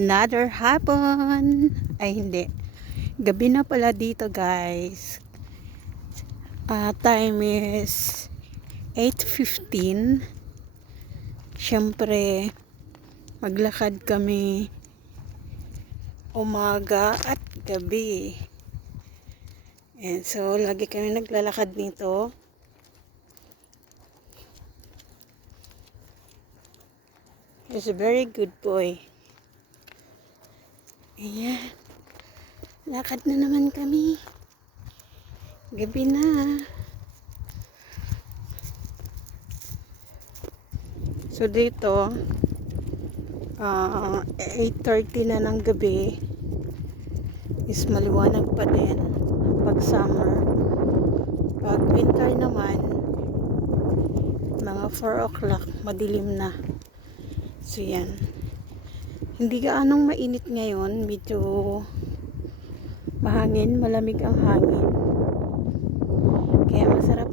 Another hapon. Ay hindi. Gabi na pala dito guys. Time is 8:15. Siyempre, maglakad kami umaga at gabi. And so, lagi kami naglalakad dito. He's a very good boy. Ayan. Lakad na naman kami. Gabi na. So dito, 8:30 na ng gabi is maliwanag pa din pag summer. Pag winter naman, mga 4 o'clock, madilim na. So yan. Hindi gaanong mainit ngayon, medyo mahangin, malamig ang hangin. Kaya masarap